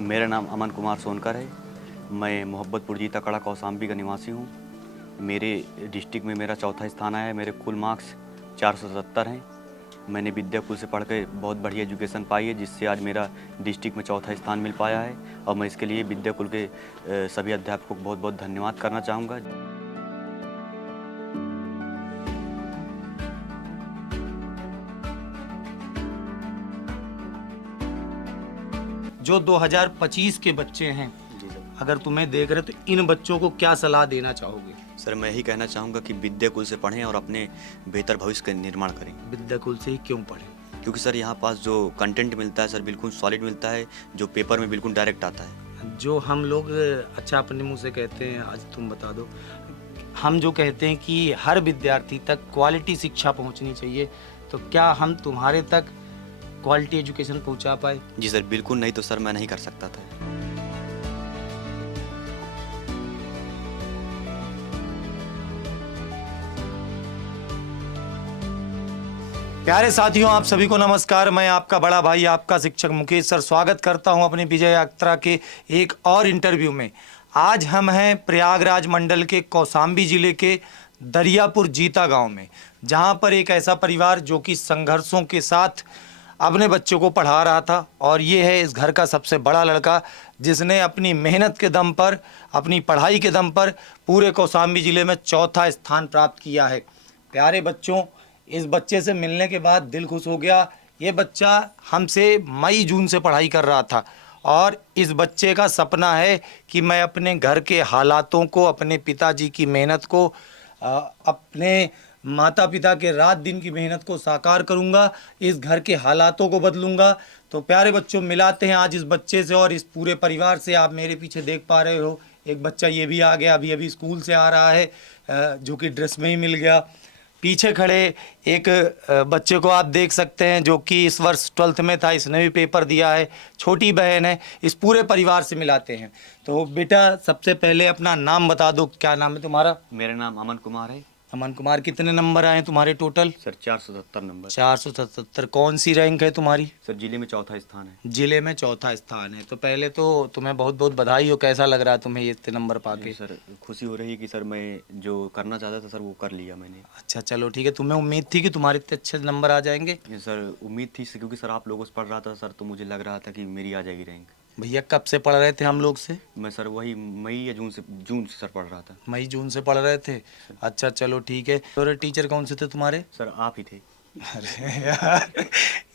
मेरा नाम अमन कुमार सोनकर है। मैं मोहब्बतपुर जीता कड़ा कौसाम्बी का निवासी हूँ। मेरे डिस्ट्रिक्ट में मेरा चौथा स्थान आया है। मेरे कुल मार्क्स 477 हैं। मैंने विद्याकुल से पढ़ के बहुत बढ़िया एजुकेशन पाई है, जिससे आज मेरा डिस्ट्रिक्ट में चौथा स्थान मिल पाया है। और मैं इसके लिए विद्याकुल के सभी अध्यापकों को बहुत बहुत धन्यवाद करना चाहूँगा। जो 2025 के बच्चे हैं, जी सर। अगर तुम्हें देख रहे तो इन बच्चों को क्या सलाह देना चाहोगे? सर, मैं यही कहना चाहूँगा कि विद्याकुल से पढ़ें और अपने बेहतर भविष्य का निर्माण करें। विद्याकुल से ही क्यों पढ़ें? क्योंकि सर यहाँ पास जो कंटेंट मिलता है सर बिल्कुल सॉलिड मिलता है, जो पेपर में बिल्कुल डायरेक्ट आता है। जो हम लोग अच्छा अपने मुंह से कहते हैं, आज तुम बता दो, हम जो कहते हैं कि हर विद्यार्थी तक क्वालिटी शिक्षा पहुंचनी चाहिए, तो क्या हम तुम्हारे तक क्वालिटी एजुकेशन पहुंचा पाए? जी सर, बिल्कुल नहीं तो सर मैं नहीं कर सकता था। प्यारे साथियों, आप सभी को नमस्कार। मैं आपका बड़ा भाई, आपका शिक्षक मुकेश सर स्वागत करता हूं अपनी विजय यात्रा के एक और इंटरव्यू में। आज हम हैं प्रयागराज मंडल के कौसाम्बी जिले के दरियापुर जीता गांव में, जहां पर एक ऐसा परिवार जो कि संघर्षों के साथ अपने बच्चों को पढ़ा रहा था, और ये है इस घर का सबसे बड़ा लड़का, जिसने अपनी मेहनत के दम पर, अपनी पढ़ाई के दम पर पूरे कौसाम्बी जिले में चौथा स्थान प्राप्त किया है। प्यारे बच्चों, इस बच्चे से मिलने के बाद दिल खुश हो गया। ये बच्चा हमसे मई जून से पढ़ाई कर रहा था, और इस बच्चे का सपना है कि मैं अपने घर के हालातों को, अपने पिताजी की मेहनत को, अपने माता पिता के रात दिन की मेहनत को साकार करूंगा, इस घर के हालातों को बदलूंगा। तो प्यारे बच्चों, मिलाते हैं आज इस बच्चे से और इस पूरे परिवार से। आप मेरे पीछे देख पा रहे हो, एक बच्चा ये भी आ गया, अभी अभी स्कूल से आ रहा है, जो कि ड्रेस में ही मिल गया। पीछे खड़े एक बच्चे को आप देख सकते हैं, जो कि इस वर्ष 12th में था, इसने भी पेपर दिया है, छोटी बहन है। इस पूरे परिवार से मिलाते हैं। तो बेटा, सबसे पहले अपना नाम बता दो, क्या नाम है तुम्हारा? मेरा नाम अमन कुमार है। अमन कुमार, कितने नंबर आए तुम्हारे टोटल? Sir 477 number. 477। कौन सी रैंक है तुम्हारी? सर जिले में चौथा स्थान है। जिले में चौथा स्थान है। तो पहले तो तुम्हें बहुत बहुत बधाई हो। कैसा लग रहा है तुम्हें ये इतने नंबर पाके? सर खुशी हो रही है कि सर मैं जो करना चाहता था सर वो कर लिया मैंने। अच्छा, चलो ठीक है। तुम्हें उम्मीद थी कि तुम्हारे इतने अच्छे नंबर आ जाएंगे? सर उम्मीद थी क्योंकि सर आप लोगों से पढ़ रहा था सर, तो मुझे लग रहा था कि मेरी आ जाएगी रैंक। भैया, कब से पढ़ रहे थे हम लोग से? मैं सर वही मई या जून से सर पढ़ रहा था। मई जून से पढ़ रहे थे? अच्छा, चलो ठीक है। और टीचर कौन से थे तुम्हारे? सर आप ही थे। अरे यार,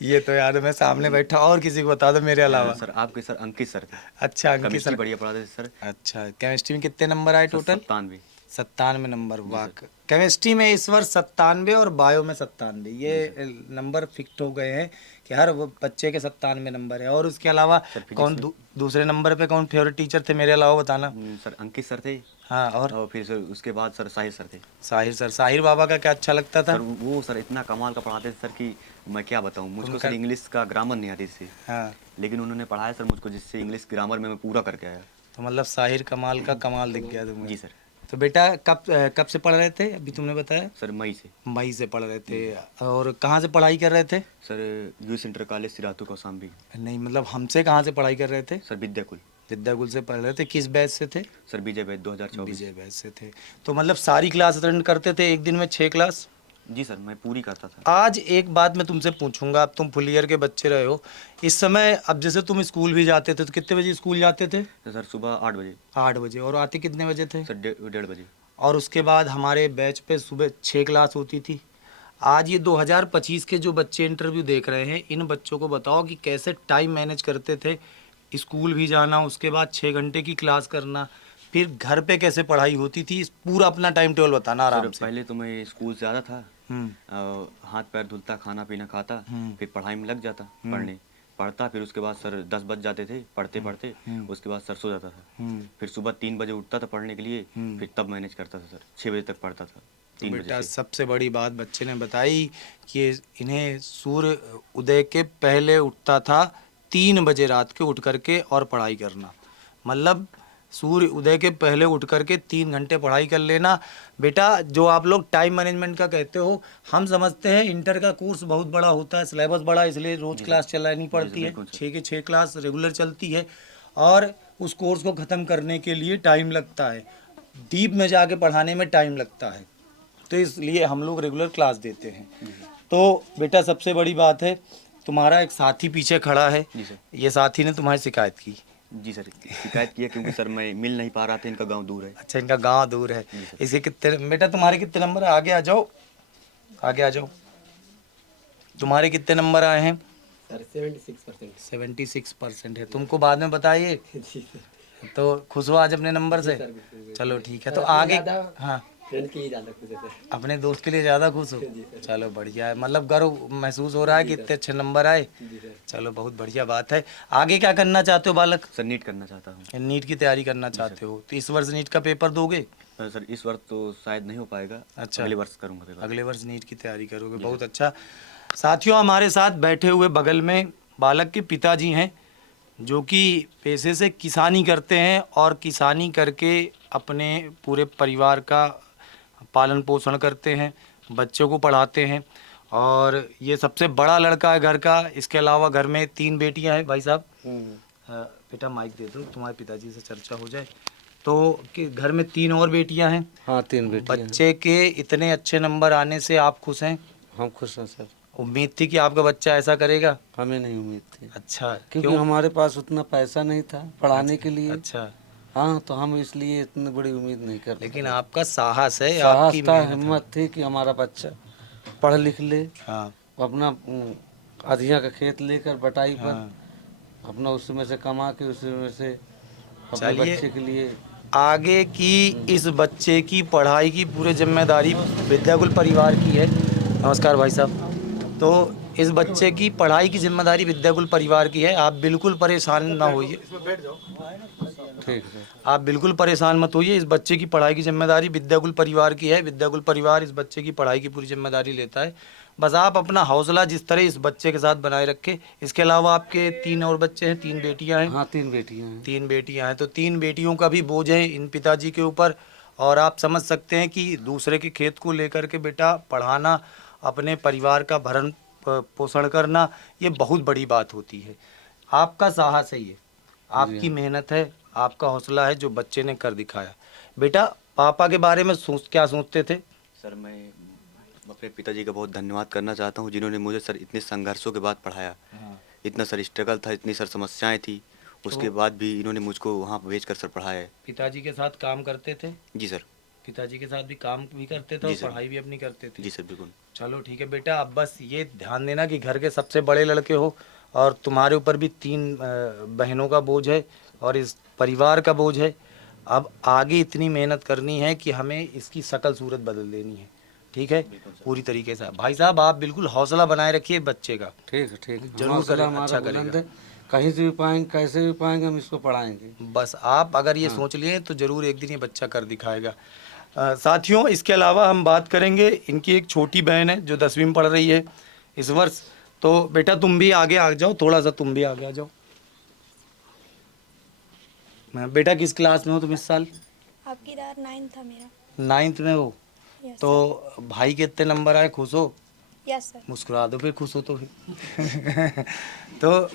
ये तो यार मैं सामने बैठा, और किसी को बता दो मेरे अलावा। सर आपके सर अंकित सर थे। अच्छा, अंकित केमिस्ट्री सर बढ़िया पढ़ाते थे सर। अच्छा, केमिस्ट्री में कितने नंबर आए टोटल? 97। 97 नंबर। वाह, केमिस्ट्री में इस वर्ष 97 और बायो में 97, ये नंबर फिक्स हो गए हैं कि हर वो बच्चे के 97 नंबर है। और उसके अलावा कौन दूसरे नंबर पे कौन फेवरेट टीचर थे मेरे अलावा, बताना। सर अंकित सर थे। हाँ, और फिर सर उसके बाद सर साहिर सर थे। साहिर सर। साहिर बाबा का क्या अच्छा लगता था? सर वो सर इतना कमाल का पढ़ाते थे सर कि मैं क्या बताऊं। मुझको सर इंग्लिश का ग्रामर नहीं आती थी। हाँ, लेकिन उन्होंने पढ़ाया सर मुझको, जिससे इंग्लिश ग्रामर में मैं पूरा करके आया। तो मतलब साहिर कमाल का कमाल दिख गया तुम्हें? जी सर। तो बेटा, कब से पढ़ रहे थे? अभी तुमने बताया सर मई से। मई से पढ़ रहे थे। और कहाँ से पढ़ाई कर रहे थे? Sir US inter college Sirathu Kaushambi. नहीं, मतलब हमसे कहाँ से पढ़ाई कर रहे थे? सर विद्याकुल। विद्याकुल से पढ़ रहे थे। किस बैच से थे? सर विजय बैच 2024। विजय बैच से थे। तो मतलब सारी क्लास अटेंड करते थे एक दिन में, 6 क्लास? जी सर, मैं पूरी करता था। आज एक बात मैं तुमसे पूछूंगा, अब तुम फुल ईयर के बच्चे रहे हो इस समय। अब जैसे तुम स्कूल भी जाते थे, तो कितने बजे स्कूल जाते थे? सर सुबह 8 बजे। 8 बजे। और आते कितने बजे थे? सर 1:30 बजे। और उसके बाद हमारे बैच पे सुबह 6 क्लास होती थी। आज ये 2025 के जो बच्चे इंटरव्यू देख रहे हैं, इन बच्चों को बताओ कि कैसे टाइम मैनेज करते थे। स्कूल भी जाना, उसके बाद 6 घंटे की क्लास करना, फिर घर पे कैसे पढ़ाई होती थी, पूरा अपना टाइम टेबल बताना आराम से। पहले तो मैं स्कूल से आता था, हाथ पैर धुलता, खाना पीना खाता, फिर पढ़ाई में लग जाता, पढ़ता। फिर उसके बाद सर 10 बज जाते थे पढ़ते पढ़ते। उसके बाद सर सो जाता था। फिर सुबह 3 बजे उठता था पढ़ने के लिए। फिर तब मैनेज करता था सर, 6 बजे तक पढ़ता था। तो बेटा, सबसे बड़ी बात बच्चे ने बताई कि इन्हें सूर्य उदय के पहले उठता था 3 बजे रात के, उठ करके और पढ़ाई करना। मतलब सूर्य उदय के पहले उठ करके 3 घंटे पढ़ाई कर लेना। बेटा, जो आप लोग टाइम मैनेजमेंट का कहते हो, हम समझते हैं इंटर का कोर्स बहुत बड़ा होता है, सिलेबस बड़ा, इसलिए रोज क्लास चलानी पड़ती है। 6 की 6 क्लास रेगुलर चलती है। और उस कोर्स को ख़त्म करने के लिए टाइम लगता है, डीप में जाके पढ़ाने में टाइम लगता है, तो इसलिए हम लोग रेगुलर क्लास देते हैं। तो बेटा सबसे बड़ी बात है, तुम्हारा एक साथी पीछे खड़ा है, जी सर। ये साथी ने तुम्हारी शिकायत की। जी सर, शिकायत किया क्योंकि सर मैं मिल नहीं पा रहा था, इनका गांव दूर है। अच्छा, इनका गांव दूर है। जी सर। इसके कितने बेटा, तुम्हारे कितने नंबर है? आगे आ जाओ, आगे आ जाओ। तुम्हारे कितने नंबर आए हैं? सर 76%। 76% है। तुमको बाद में बताइए। तो खुश हो आज अपने नंबर से? चलो ठीक है। तो आगे, हाँ, फ्रेंड के लिए ज़्यादा खुश है सर। अपने दोस्त के लिए ज़्यादा खुश हो? चलो बढ़िया है, मतलब गर्व महसूस हो रहा है कि इतने अच्छे नंबर आए। जी सर। चलो बहुत बढ़िया बात है। आगे क्या करना चाहते हो बालक? सर नीट करना चाहता हूँ। नीट की तैयारी करना चाहते हो, तो इस वर्ष नीट का पेपर दोगे? सर इस वर्ष तो शायद नहीं हो पाएगा। अच्छा। अगले वर्ष करूँगा पेपर। अगले वर्ष नीट की तैयारी करोगे, बहुत अच्छा। साथियों, हमारे साथ बैठे हुए बगल में बालक के पिताजी हैं, जो कि पेशे से किसानी करते हैं और किसानी करके अपने पूरे परिवार का पालन पोषण करते हैं, बच्चों को पढ़ाते हैं, और ये सबसे बड़ा लड़का है घर का। इसके अलावा घर में 3 बेटियां हैं। भाई साहब, बेटा माइक दे दो, तुम्हारे पिताजी से चर्चा हो जाए। तो कि घर में 3 और बेटियां हैं। हाँ 3 बेटियां हैं। बच्चे के इतने अच्छे नंबर आने से आप खुश हैं? हम खुश हैं सर। उम्मीद थी कि आपका बच्चा ऐसा करेगा? हमें नहीं उम्मीद थी, अच्छा, क्योंकि क्यों? हमारे पास उतना पैसा नहीं था पढ़ाने के लिए। अच्छा, हाँ, तो हम इसलिए इतनी बड़ी उम्मीद नहीं कर रहे। लेकिन आपका साहस है, साहस आपकी था, मेहनत है। हिम्मत थी कि हमारा बच्चा पढ़ लिख ले, हाँ, अपना अधिया का खेत लेकर बटाई पर हाँ। अपना उसमें से कमा के उसमें से अपने चलिए, बच्चे के लिए। आगे की इस बच्चे की पढ़ाई की पूरी जिम्मेदारी विद्याकुल परिवार की है। नमस्कार भाई साहब। तो इस बच्चे की पढ़ाई की जिम्मेदारी विद्याकुल परिवार की है, आप बिल्कुल परेशान ना होइए। ठीक है। आप बिल्कुल परेशान मत होइए, इस बच्चे की पढ़ाई की जिम्मेदारी विद्याकुल परिवार की है। विद्याकुल परिवार इस बच्चे की पढ़ाई की पूरी जिम्मेदारी लेता है। बस आप अपना हौसला जिस तरह इस बच्चे के साथ बनाए रखें। इसके अलावा आपके 3 और बच्चे हैं, 3 बेटियां हैं। हाँ 3 बेटियां हैं। 3 बेटियां हैं, तो 3 बेटियों का भी बोझ है इन पिताजी के ऊपर। और आप समझ सकते हैं कि दूसरे के खेत को लेकर के बेटा पढ़ाना, अपने परिवार का भरण पोषण करना, ये बहुत बड़ी बात होती है। आपका साहस है ये, आपकी मेहनत है, आपका हौसला है, जो बच्चे ने कर दिखाया। बेटा, पापा के बारे में क्या सोचते थे? सर मैं अपने पिताजी का बहुत धन्यवाद करना चाहता हूँ, जिन्होंने मुझे सर इतने संघर्षों के बाद पढ़ाया। इतना सर स्ट्रगल था, इतनी सर समस्याएं थी, उसके बाद भी इन्होंने मुझको वहाँ भेज कर सर पढ़ाया है। पिताजी के साथ काम करते थे? जी सर। पिताजी के साथ भी काम भी करते थे और पढ़ाई भी अपनी करते थे? जी सर, बिल्कुल। चलो ठीक है बेटा, अब बस ये ध्यान देना कि घर के सबसे बड़े लड़के हो, और तुम्हारे ऊपर भी 3 बहनों का बोझ है और इस परिवार का बोझ है। अब आगे इतनी मेहनत करनी है कि हमें इसकी शकल सूरत बदल देनी है, ठीक है, पूरी तरीके से। भाई साहब, आप बिल्कुल हौसला बनाए रखिए बच्चे का। ठीक है, ठीक है। जरूर करें, अच्छा बुलंद करेगा। है। कहीं से भी पाएंगे, कैसे भी पाएंगे, हम इसको पढ़ाएंगे। बस आप अगर ये सोच लिए तो जरूर एक दिन ये बच्चा कर दिखाएगा। साथियों, इसके अलावा हम बात करेंगे, इनकी एक छोटी बहन है जो 10वीं में पढ़ रही है इस वर्ष। तो बेटा तुम भी आगे आ जाओ, थोड़ा सा तुम भी आगे आ जाओ। बेटा किस क्लास में हो तुम इस साल? आपकी दार 9th था मेरा। 9th में हो? यस तो भाई के इतने नंबर आए, खुश हो? Yes sir. मुस्कुरा दो फिर, खुश हो तो फिर। तो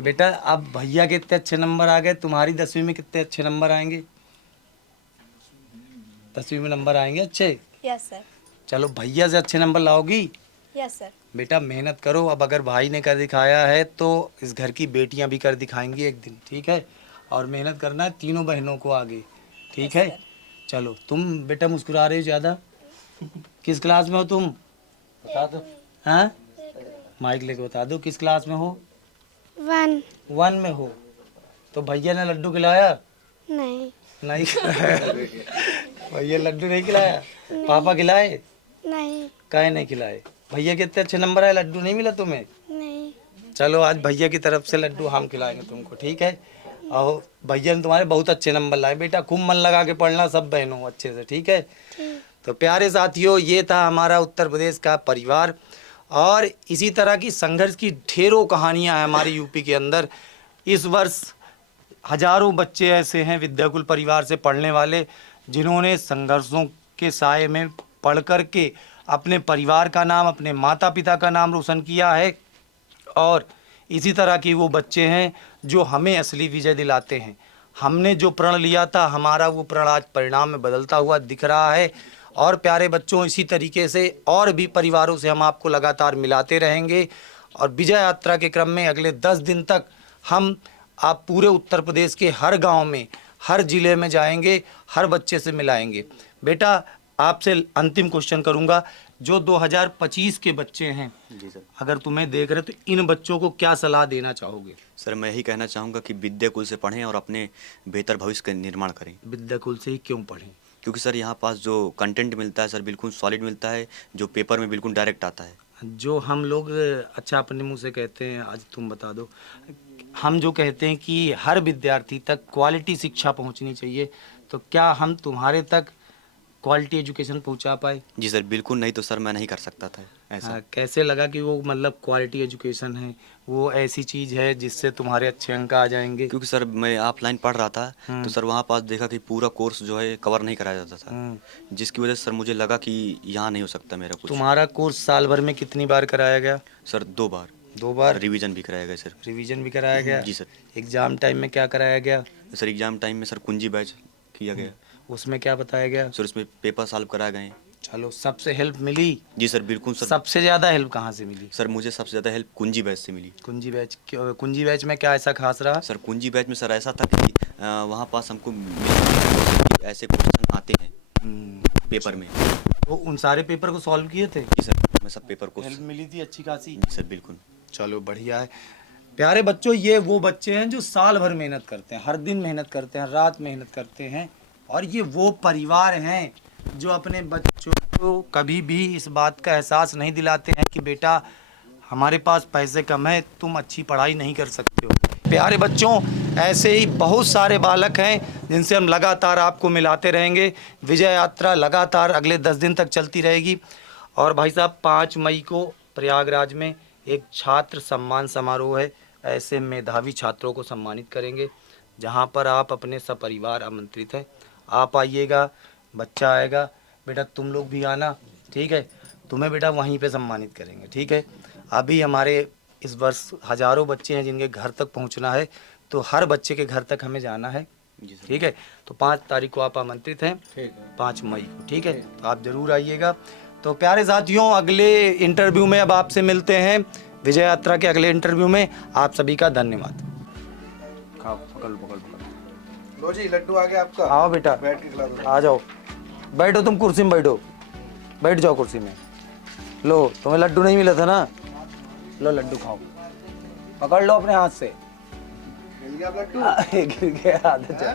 बेटा, अब भैया के इतने अच्छे नंबर आ गए, तुम्हारी 10वीं में कितने अच्छे नंबर आएंगे? 10वीं में नंबर आएंगे अच्छे? Yes sir. चलो भैया से अच्छे नंबर लाओगी? Yes sir. बेटा मेहनत करो, अब अगर भाई ने कर दिखाया है तो इस घर की बेटियां भी कर दिखाएंगी एक दिन, ठीक है? और मेहनत करना है तीनों बहनों को आगे, ठीक है? चलो, तुम बेटा मुस्कुरा रहे हो ज़्यादा। किस क्लास में हो तुम? बता दो। हाँ, माइक लेके बता दो, किस क्लास में हो? 1 में हो? तो भैया ने लड्डू खिलाया? नहीं नहीं खिलाया। भैया लड्डू नहीं खिलाया? पापा खिलाए? नहीं काहे नहीं खिलाए? भैया के इतने अच्छे नंबर आए, लड्डू नहीं मिला तुम्हें? नहीं चलो, आज भैया की तरफ से लड्डू हम खिलाएंगे तुमको, ठीक है? और भैया ने तुम्हारे बहुत अच्छे नंबर लाए। बेटा खूब मन लगा के पढ़ना सब बहनों अच्छे से, ठीक है? तो प्यारे साथियों, ये था हमारा उत्तर प्रदेश का परिवार, और इसी तरह की संघर्ष की ढेरों कहानियां हैं हमारे यूपी के अंदर। इस वर्ष हजारों बच्चे ऐसे हैं विद्याकुल परिवार से पढ़ने वाले, जिन्होंने संघर्षों के साए में पढ़ कर के अपने परिवार का नाम, अपने माता पिता का नाम रोशन किया है। और इसी तरह की वो बच्चे हैं जो हमें असली विजय दिलाते हैं। हमने जो प्रण लिया था, हमारा वो प्रण आज परिणाम में बदलता हुआ दिख रहा है। और प्यारे बच्चों, इसी तरीके से और भी परिवारों से हम आपको लगातार मिलाते रहेंगे और विजय यात्रा के क्रम में अगले 10 दिन तक आप पूरे उत्तर प्रदेश के हर गांव में, हर जिले में जाएंगे, हर बच्चे से मिलाएंगे। बेटा, आपसे अंतिम क्वेश्चन करूंगा, जो 2025 के बच्चे हैं, जी सर। अगर तुम्हें देख रहे तो इन बच्चों को क्या सलाह देना चाहोगे? सर मैं यही कहना चाहूँगा कि विद्याकुल से पढ़ें और अपने बेहतर भविष्य का निर्माण करें। विद्याकुल से ही क्यों पढ़ें? क्योंकि सर यहाँ पास जो कंटेंट मिलता है सर बिल्कुल सॉलिड मिलता है, जो पेपर में बिल्कुल डायरेक्ट आता है। जो हम लोग अच्छा अपने मुंह से कहते हैं, आज तुम बता दो, हम जो कहते हैं कि हर विद्यार्थी तक क्वालिटी शिक्षा पहुंचनी चाहिए, तो क्या हम तुम्हारे तक क्वालिटी एजुकेशन पहुंचा पाए? जी सर बिल्कुल, नहीं तो सर मैं नहीं कर सकता था ऐसा। कैसे लगा कि वो मतलब क्वालिटी एजुकेशन है, वो ऐसी चीज़ है जिससे तुम्हारे अच्छे अंक आ जाएंगे? क्योंकि सर मैं ऑफलाइन पढ़ रहा था तो सर वहाँ पास देखा कि पूरा कोर्स जो है कवर नहीं कराया जाता था, जिसकी वजह से सर मुझे लगा कि यहाँ नहीं हो सकता मेरा कुछ। तुम्हारा कोर्स साल भर में कितनी बार कराया गया? सर 2 बार। 2 बार? रिवीजन भी कराया गया सर। रिवीजन भी कराया गया? जी सर। एग्जाम टाइम में क्या कराया गया? सर एग्जाम टाइम में सर कुंजी बैच किया गया। उसमें क्या बताया गया? सर उसमें पेपर सॉल्व कराए गए। चलो, सबसे हेल्प मिली? जी सर बिल्कुल सर। सबसे ज़्यादा हेल्प कहाँ से मिली? सर मुझे सबसे ज़्यादा हेल्प कुंजी बैच से मिली। कुंजी बैच? कुंजी बैच में क्या ऐसा खास रहा? सर कुंजी बैच में सर ऐसा था कि वहाँ पास हमको कि ऐसे क्वेश्चन आते हैं पेपर में, वो उन सारे पेपर को सॉल्व किए थे? जी सर मैं सब पेपर को। हेल्प मिली थी अच्छी खासी? जी सर बिल्कुल। चलो बढ़िया है। प्यारे बच्चों, ये वो बच्चे हैं जो साल भर मेहनत करते हैं, हर दिन मेहनत करते हैं, रात मेहनत करते हैं, और ये वो परिवार हैं जो अपने बच्चों को कभी भी इस बात का एहसास नहीं दिलाते हैं कि बेटा हमारे पास पैसे कम है, तुम अच्छी पढ़ाई नहीं कर सकते हो। प्यारे बच्चों, ऐसे ही बहुत सारे बालक हैं जिनसे हम लगातार आपको मिलाते रहेंगे। विजय यात्रा लगातार अगले 10 दिन तक चलती रहेगी। और भाई साहब, 5 मई को प्रयागराज में एक छात्र सम्मान समारोह है। ऐसे मेधावी छात्रों को सम्मानित करेंगे, जहां पर आप अपने सपरिवार आमंत्रित हैं। आप आइएगा, बच्चा आएगा, बेटा तुम लोग भी आना, ठीक है? तुम्हें बेटा वहीं पे सम्मानित करेंगे, ठीक है? अभी हमारे इस वर्ष हज़ारों बच्चे हैं जिनके घर तक पहुंचना है, तो हर बच्चे के घर तक हमें जाना है, ठीक है? तो 5 तारीख को आप आमंत्रित हैं, 5 मई को, ठीक है? तो आप ज़रूर आइएगा। तो प्यारे साथियों, अगले इंटरव्यू में अब आपसे मिलते हैं, विजय यात्रा के अगले इंटरव्यू में। आप सभी का धन्यवाद। खाओ, पकड़ लो, पकड़ लो। लो जी, लड्डू आ गया आपका। आओ बेटा, बैठ के खिला दो। आ जाओ, बैठो, तुम कुर्सी में बैठो, बैठ जाओ कुर्सी में। लो, तुम्हें लड्डू नहीं मिला था ना, लो लड्डू खाओ, पकड़ लो अपने हाथ से। मिल गया लड्डू। गिर गया, आधा